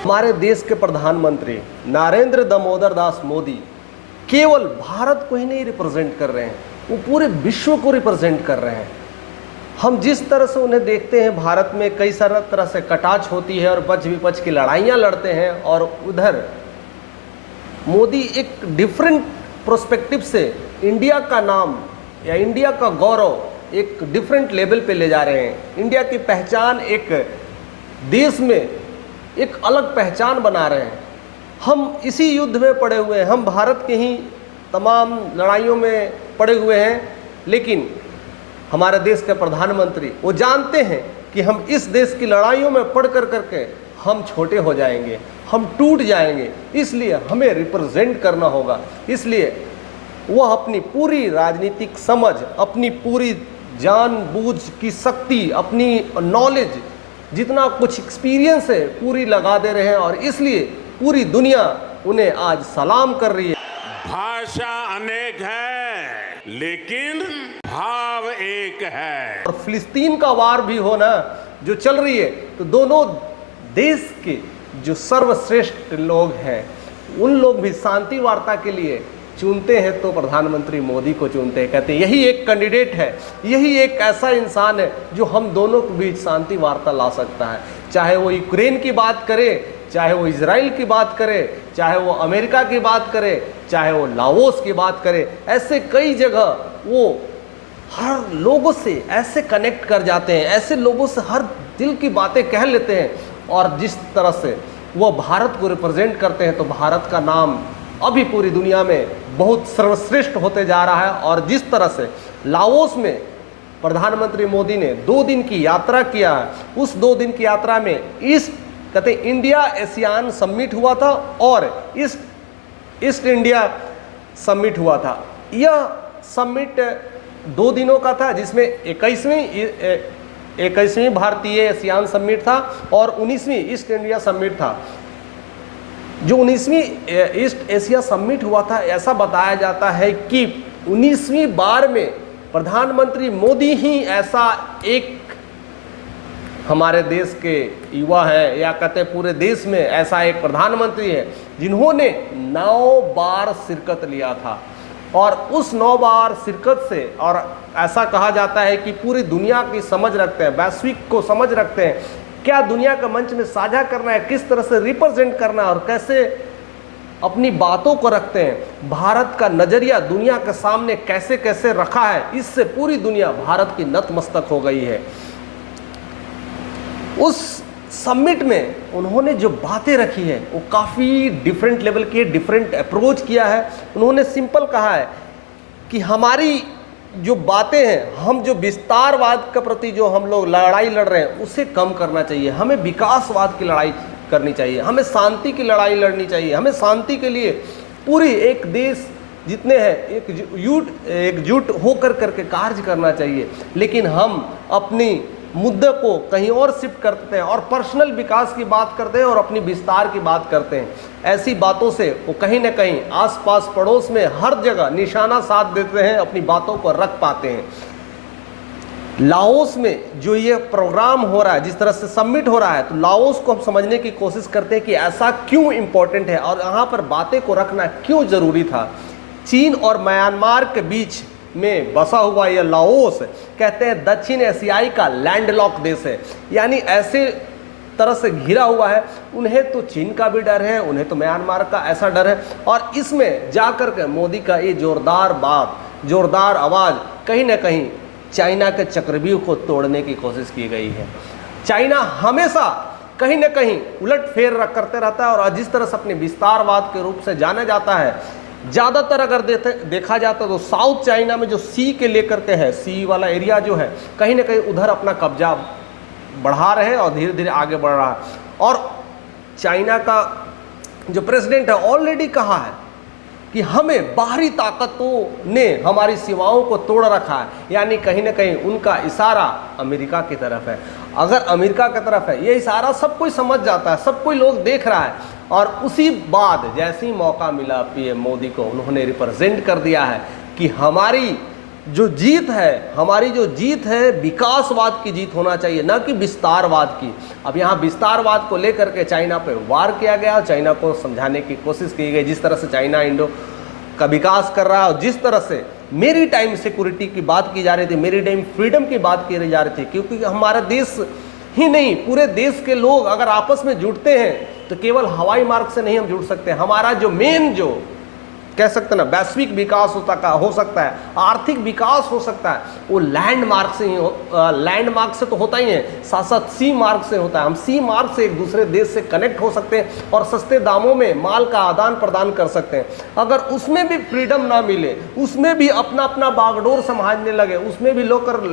हमारे देश के प्रधानमंत्री नरेंद्र दामोदर दास मोदी केवल भारत को ही नहीं रिप्रेजेंट कर रहे हैं, वो पूरे विश्व को रिप्रेजेंट कर रहे हैं। हम जिस तरह से उन्हें देखते हैं, भारत में कई सारा तरह से कटाक्ष होती है और पक्ष विपक्ष की लड़ाइयाँ लड़ते हैं, और उधर मोदी एक डिफरेंट प्रोस्पेक्टिव से इंडिया का नाम या इंडिया का गौरव एक डिफरेंट लेवल पे ले जा रहे हैं। इंडिया की पहचान एक देश में एक अलग पहचान बना रहे हैं। हम इसी युद्ध में पड़े हुए हैं, हम भारत के ही तमाम लड़ाइयों में पड़े हुए हैं, लेकिन हमारे देश के प्रधानमंत्री वो जानते हैं कि हम इस देश की लड़ाइयों में पढ़ कर करके हम छोटे हो जाएंगे, हम टूट जाएंगे, इसलिए हमें रिप्रेजेंट करना होगा। इसलिए वह अपनी पूरी राजनीतिक समझ, अपनी पूरी जानबूझ की शक्ति, अपनी नॉलेज, जितना कुछ एक्सपीरियंस है पूरी लगा दे रहे हैं, और इसलिए पूरी दुनिया उन्हें आज सलाम कर रही है। भाषा अनेक है लेकिन भाव एक है। और फिलिस्तीन का वार भी हो ना जो चल रही है, तो दोनों देश के जो सर्वश्रेष्ठ लोग हैं उन लोग भी शांति वार्ता के लिए चुनते हैं तो प्रधानमंत्री मोदी को चुनते हैं। कहते हैं यही एक कैंडिडेट है, यही एक ऐसा इंसान है जो हम दोनों के बीच शांति वार्ता ला सकता है। चाहे वो यूक्रेन की बात करे, चाहे वो इजराइल की बात करे, चाहे वो अमेरिका की बात करे, चाहे वो लाओस की बात करे, ऐसे कई जगह वो हर लोगों से ऐसे कनेक्ट कर जाते हैं, ऐसे लोगों से हर दिल की बातें कह लेते हैं। और जिस तरह से वो भारत को रिप्रेजेंट करते हैं, तो भारत का नाम अभी पूरी दुनिया में बहुत सर्वश्रेष्ठ होते जा रहा है। और जिस तरह से लाओस में प्रधानमंत्री मोदी ने 2 दिन की यात्रा किया है, उस 2 दिन की यात्रा में कहते इंडिया एशियान समिट हुआ था और ईस्ट इंडिया समिट हुआ था। यह समिट 2 दिनों का था, जिसमें 21वीं भारतीय एशियान समिट था और 19वीं ईस्ट इंडिया समिट था। जो 19वीं ईस्ट एशिया समिट हुआ था, ऐसा बताया जाता है कि 19वीं बार में प्रधानमंत्री मोदी ही ऐसा एक हमारे देश के युवा है, या कहते हैं पूरे देश में ऐसा एक प्रधानमंत्री है जिन्होंने 9 बार शिरकत लिया था। और उस 9 बार शिरकत से, और ऐसा कहा जाता है कि पूरी दुनिया की समझ रखते हैं, वैश्विक को समझ रखते हैं, क्या दुनिया का मंच में साझा करना है, किस तरह से रिप्रेजेंट करना है और कैसे अपनी बातों को रखते हैं। भारत का नजरिया दुनिया के सामने कैसे कैसे रखा है, इससे पूरी दुनिया भारत की नतमस्तक हो गई है। उस समिट में उन्होंने जो बातें रखी है वो काफ़ी डिफरेंट लेवल की, डिफरेंट अप्रोच किया है। उन्होंने सिंपल कहा है कि हमारी जो बातें हैं, हम जो विस्तारवाद के प्रति जो हम लोग लड़ाई लड़ रहे हैं उसे कम करना चाहिए, हमें विकासवाद की लड़ाई करनी चाहिए, हमें शांति की लड़ाई लड़नी चाहिए, हमें शांति के लिए पूरी एक देश जितने हैं एकजुट होकर करके कार्य करना चाहिए। लेकिन हम अपनी मुद्दे को कहीं और शिफ्ट करते हैं और पर्सनल विकास की बात करते हैं और अपनी विस्तार की बात करते हैं। ऐसी बातों से वो कहीं ना कहीं आसपास पड़ोस में हर जगह निशाना साध देते हैं, अपनी बातों को रख पाते हैं। लाओस में जो ये प्रोग्राम हो रहा है, जिस तरह से समिट हो रहा है, तो लाओस को हम समझने की कोशिश करते हैं कि ऐसा क्यों इम्पोर्टेंट है और यहाँ पर बातें को रखना क्यों ज़रूरी था। चीन और म्यांमार के बीच में बसा हुआ यह लाओस, कहते हैं दक्षिण एशियाई का लैंडलॉक देश है, यानी ऐसे तरह से घिरा हुआ है। उन्हें तो चीन का भी डर है, उन्हें तो म्यांमार का ऐसा डर है, और इसमें जाकर के मोदी का ये जोरदार आवाज़ कहीं ना कहीं चाइना के चक्रव्यूह को तोड़ने की कोशिश की गई है। चाइना हमेशा कहीं ना कहीं उलट फेर करते रहता है, और जिस तरह से अपने विस्तारवाद के रूप से जाना जाता है, ज़्यादातर अगर देखा जाता तो साउथ चाइना में जो सी के लेकर के है, सी वाला एरिया जो है, कहीं ना कहीं उधर अपना कब्जा बढ़ा रहे हैं और धीरे धीरे आगे बढ़ रहा है। और चाइना का जो प्रेसिडेंट है ऑलरेडी कहा है कि हमें बाहरी ताकतों ने हमारी सीमाओं को तोड़ रखा है, यानी कहीं ना कहीं उनका इशारा अमेरिका की तरफ है। अगर अमेरिका की तरफ है ये इशारा सब कोई समझ जाता है, सब कोई लोग देख रहा है, और उसी बाद जैसे ही मौका मिला पीएम मोदी को, उन्होंने रिप्रेजेंट कर दिया है कि हमारी जो जीत है, हमारी जो जीत है विकासवाद की जीत होना चाहिए, ना कि विस्तारवाद की। अब यहाँ विस्तारवाद को लेकर के चाइना पे वार किया गया, चाइना को समझाने की कोशिश की गई, जिस तरह से चाइना इंडो का विकास कर रहा है और जिस तरह से मेरी टाइम सिक्योरिटी की बात की जा रही थी, मेरी टाइम फ्रीडम की बात की जा रही थी, क्योंकि हमारा देश ही नहीं पूरे देश के लोग अगर आपस में जुड़ते हैं तो केवल हवाई मार्ग से नहीं हम जुड़ सकते। हमारा जो मेन जो कह सकते हैं ना वैश्विक विकास हो सकता है, आर्थिक विकास हो सकता है, वो लैंड मार्ग से ही लैंड मार्ग से तो होता ही है, साथ साथ सी मार्ग से होता है। हम सी मार्ग से एक दूसरे देश से कनेक्ट हो सकते हैं और सस्ते दामों में माल का आदान प्रदान कर सकते हैं। अगर उसमें भी फ्रीडम ना मिले, उसमें भी अपना अपना बागडोर संभालने लगे, उसमें भी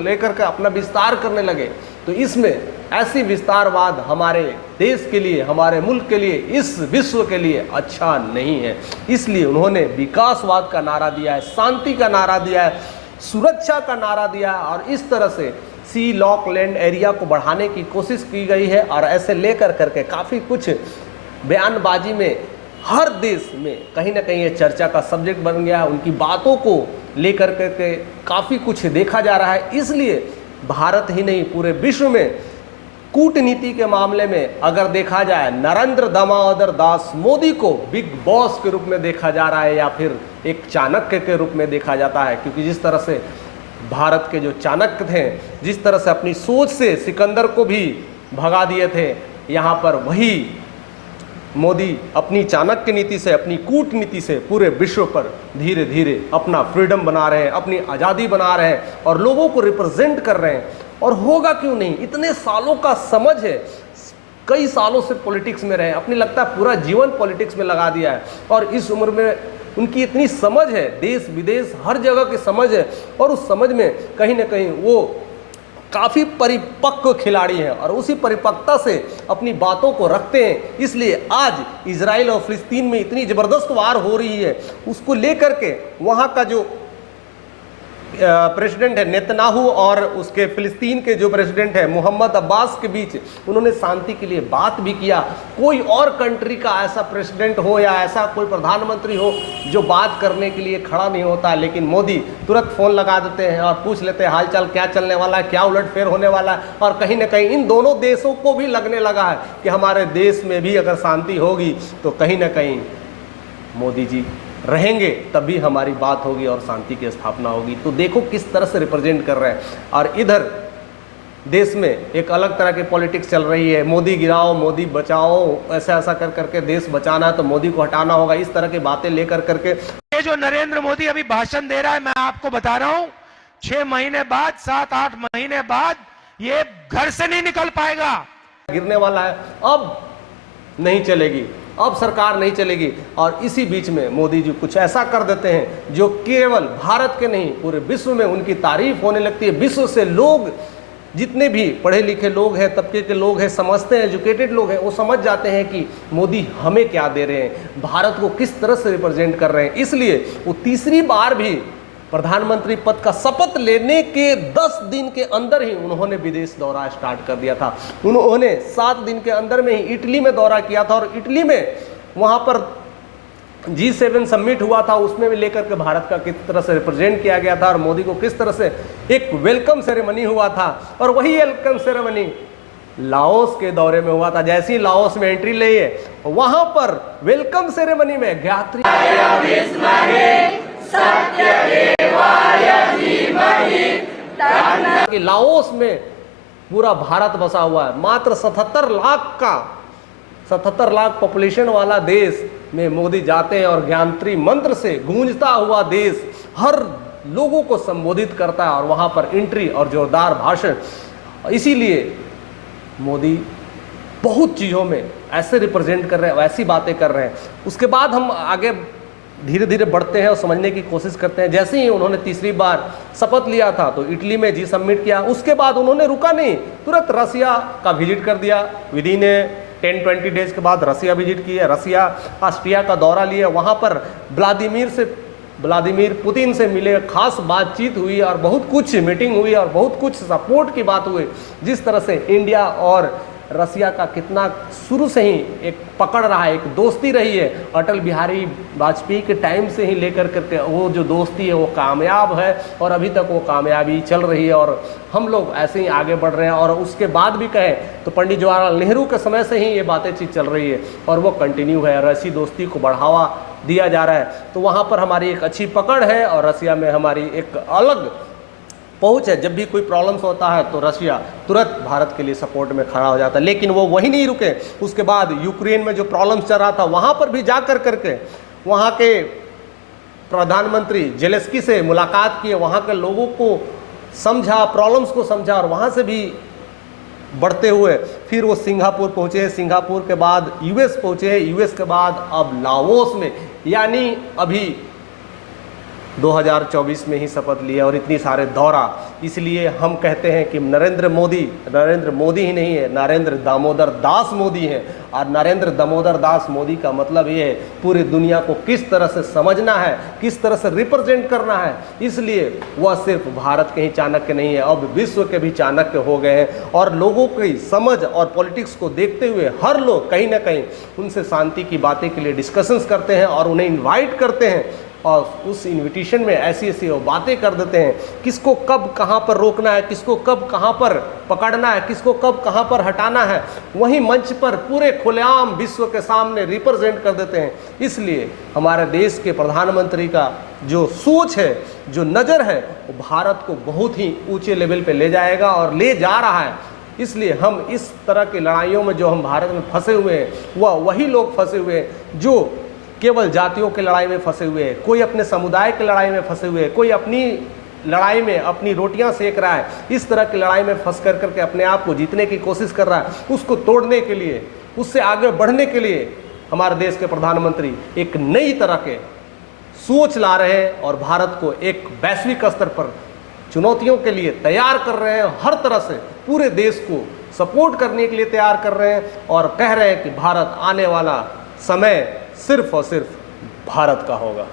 लेकर के अपना विस्तार करने लगे, तो इसमें ऐसी विस्तारवाद हमारे देश के लिए, हमारे मुल्क के लिए, इस विश्व के लिए अच्छा नहीं है। इसलिए उन्होंने विकासवाद का नारा दिया है, शांति का नारा दिया है, सुरक्षा का नारा दिया है और इस तरह से सी लॉक लैंड एरिया को बढ़ाने की कोशिश की गई है। और ऐसे लेकर करके काफ़ी कुछ बयानबाजी में हर देश में कहीं ना कहीं ये चर्चा का सब्जेक्ट बन गया है। उनकी बातों को लेकर करके काफ़ी कुछ देखा जा रहा है। इसलिए भारत ही नहीं पूरे विश्व में कूटनीति के मामले में अगर देखा जाए, नरेंद्र दामोदर दास मोदी को बिग बॉस के रूप में देखा जा रहा है या फिर एक चाणक्य के रूप में देखा जाता है, क्योंकि जिस तरह से भारत के जो चाणक्य थे, जिस तरह से अपनी सोच से सिकंदर को भी भगा दिए थे, यहाँ पर वही मोदी अपनी चाणक्य नीति से, अपनी कूटनीति से पूरे विश्व पर धीरे धीरे अपना फ्रीडम बना रहे हैं, अपनी आज़ादी बना रहे हैं और लोगों को रिप्रेजेंट कर रहे हैं। और होगा क्यों नहीं, इतने सालों का समझ है, कई सालों से पॉलिटिक्स में रहे, अपने लगता है पूरा जीवन पॉलिटिक्स में लगा दिया है और इस उम्र में उनकी इतनी समझ है, देश विदेश हर जगह की समझ है और उस समझ में कहीं ना कहीं वो काफ़ी परिपक्व खिलाड़ी हैं और उसी परिपक्वता से अपनी बातों को रखते हैं। इसलिए आज इजराइल और फिलिस्तीन में इतनी ज़बरदस्त वार हो रही है, उसको लेकर के वहाँ का जो प्रेसिडेंट है नेतन्याहू और उसके फिलिस्तीन के जो प्रेसिडेंट है मोहम्मद अब्बास के बीच उन्होंने शांति के लिए बात भी किया। कोई और कंट्री का ऐसा प्रेसिडेंट हो या ऐसा कोई प्रधानमंत्री हो जो बात करने के लिए खड़ा नहीं होता, लेकिन मोदी तुरंत फ़ोन लगा देते हैं और पूछ लेते हैं हालचाल क्या चलने वाला है, क्या उलटफेर होने वाला है। और कहीं ना कहीं इन दोनों देशों को भी लगने लगा है कि हमारे देश में भी अगर शांति होगी तो कहीं ना कहीं मोदी जी रहेंगे, तभी हमारी बात होगी और शांति की स्थापना होगी। तो देखो किस तरह से रिप्रेजेंट कर रहे हैं। और इधर देश में एक अलग तरह की पॉलिटिक्स चल रही है, मोदी गिराओ मोदी बचाओ, ऐसा ऐसा कर करके देश बचाना है तो मोदी को हटाना होगा, इस तरह की बातें लेकर करके ये जो नरेंद्र मोदी अभी भाषण दे रहा है, मैं आपको बता रहा हूं 6 महीने बाद, 7-8 महीने बाद ये घर से नहीं निकल पाएगा, गिरने वाला है, अब नहीं चलेगी, अब सरकार नहीं चलेगी। और इसी बीच में मोदी जी कुछ ऐसा कर देते हैं जो केवल भारत के नहीं पूरे विश्व में उनकी तारीफ होने लगती है। विश्व से लोग, जितने भी पढ़े लिखे लोग हैं, तबके के लोग हैं, समझते हैं, एजुकेटेड लोग हैं, वो समझ जाते हैं कि मोदी हमें क्या दे रहे हैं, भारत को किस तरह से रिप्रेजेंट कर रहे हैं। इसलिए वो तीसरी बार भी प्रधानमंत्री पद का शपथ लेने के 10 दिन के अंदर ही उन्होंने विदेश दौरा स्टार्ट कर दिया था। उन्होंने 7 दिन के अंदर में ही इटली में दौरा किया था और इटली में वहाँ पर G7 समिट हुआ था, उसमें भी लेकर के भारत का किस तरह से रिप्रेजेंट किया गया था और मोदी को किस तरह से एक वेलकम सेरेमनी हुआ था। और वही वेलकम सेरेमनी लाओस के दौरे में हुआ था। जैसे ही लाओस में एंट्री ली है, वहां पर वेलकम सेरेमनी में गायत्री कि लाओस में पूरा भारत बसा हुआ है, मात्र 77 लाख पॉपुलेशन वाला देश में मोदी जाते हैं और ज्ञात्री मंत्र से गूंजता हुआ देश हर लोगों को संबोधित करता है और वहां पर एंट्री और जोरदार भाषण। इसीलिए मोदी बहुत चीज़ों में ऐसे रिप्रेजेंट कर रहे हैं, वैसी बातें कर रहे हैं। उसके बाद हम आगे धीरे धीरे बढ़ते हैं और समझने की कोशिश करते हैं। जैसे ही उन्होंने तीसरी बार शपथ लिया था तो इटली में G7 किया, उसके बाद उन्होंने रुका नहीं, तुरंत रसिया का विजिट कर दिया। विदिन 10-20 डेज के बाद रसिया विजिट किए, रसिया ऑस्ट्रिया का दौरा लिया, वहाँ पर व्लादिमीर पुतिन से मिले, खास बातचीत हुई और बहुत कुछ मीटिंग हुई और बहुत कुछ सपोर्ट की बात हुई। जिस तरह से इंडिया और रसिया का कितना शुरू से ही एक पकड़ रहा है, एक दोस्ती रही है। अटल बिहारी वाजपेयी के टाइम से ही लेकर करके वो जो दोस्ती है वो कामयाब है और अभी तक वो कामयाबी चल रही है और हम लोग ऐसे ही आगे बढ़ रहे हैं। और उसके बाद भी कहें तो पंडित जवाहरलाल नेहरू के समय से ही ये बातें चीज़ चल रही है और वो कंटिन्यू है और ऐसी दोस्ती को बढ़ावा दिया जा रहा है। तो वहाँ पर हमारी एक अच्छी पकड़ है और रसिया में हमारी एक अलग पहुंच है। जब भी कोई प्रॉब्लम्स होता है तो रशिया तुरंत भारत के लिए सपोर्ट में खड़ा हो जाता है। लेकिन वो वही नहीं रुके, उसके बाद यूक्रेन में जो प्रॉब्लम्स चल रहा था वहाँ पर भी जा कर करके वहाँ के प्रधानमंत्री जेलेंस्की से मुलाकात किए, वहाँ के लोगों को समझा, प्रॉब्लम्स को समझा और वहाँ से भी बढ़ते हुए फिर वो सिंगापुर पहुँचे, सिंगापुर के बाद यूएस पहुँचे, यूएस के बाद अब लाओस में, यानी अभी 2024 में ही शपथ लिया और इतनी सारे दौरा। इसलिए हम कहते हैं कि नरेंद्र मोदी ही नहीं है, नरेंद्र दामोदर दास मोदी है। और नरेंद्र दामोदर दास मोदी का मतलब ये है पूरी दुनिया को किस तरह से समझना है, किस तरह से रिप्रेजेंट करना है। इसलिए वह सिर्फ भारत के ही चाणक्य नहीं है, अब विश्व के भी चाणक्य हो गए हैं। और लोगों की समझ और पॉलिटिक्स को देखते हुए हर लोग कहीं ना कहीं उनसे शांति की बातें के लिए डिस्कशंस करते हैं और उन्हें इन्वाइट करते हैं और उस इनविटेशन में ऐसी ऐसी वो बातें कर देते हैं, किसको कब कहाँ पर रोकना है, किसको कब कहाँ पर पकड़ना है, किसको कब कहाँ पर हटाना है, वहीं मंच पर पूरे खुलेआम विश्व के सामने रिप्रेजेंट कर देते हैं। इसलिए हमारे देश के प्रधानमंत्री का जो सोच है, जो नज़र है, वो भारत को बहुत ही ऊंचे लेवल पे ले जाएगा और ले जा रहा है। इसलिए हम इस तरह की लड़ाइयों में जो हम भारत में फंसे हुए हैं वह वही लोग फंसे हुए हैं जो केवल जातियों की लड़ाई में फंसे हुए हैं, कोई अपने समुदाय की लड़ाई में फंसे हुए हैं, कोई अपनी लड़ाई में अपनी रोटियां सेक रहा है। इस तरह की लड़ाई में फंस कर करके अपने आप को जीतने की कोशिश कर रहा है। उसको तोड़ने के लिए, उससे आगे बढ़ने के लिए हमारे देश के प्रधानमंत्री एक नई तरह के सोच ला रहे हैं और भारत को एक वैश्विक स्तर पर चुनौतियों के लिए तैयार कर रहे हैं। हर तरह से पूरे देश को सपोर्ट करने के लिए तैयार कर रहे हैं और कह रहे हैं कि भारत आने वाला समय सिर्फ और सिर्फ भारत का होगा।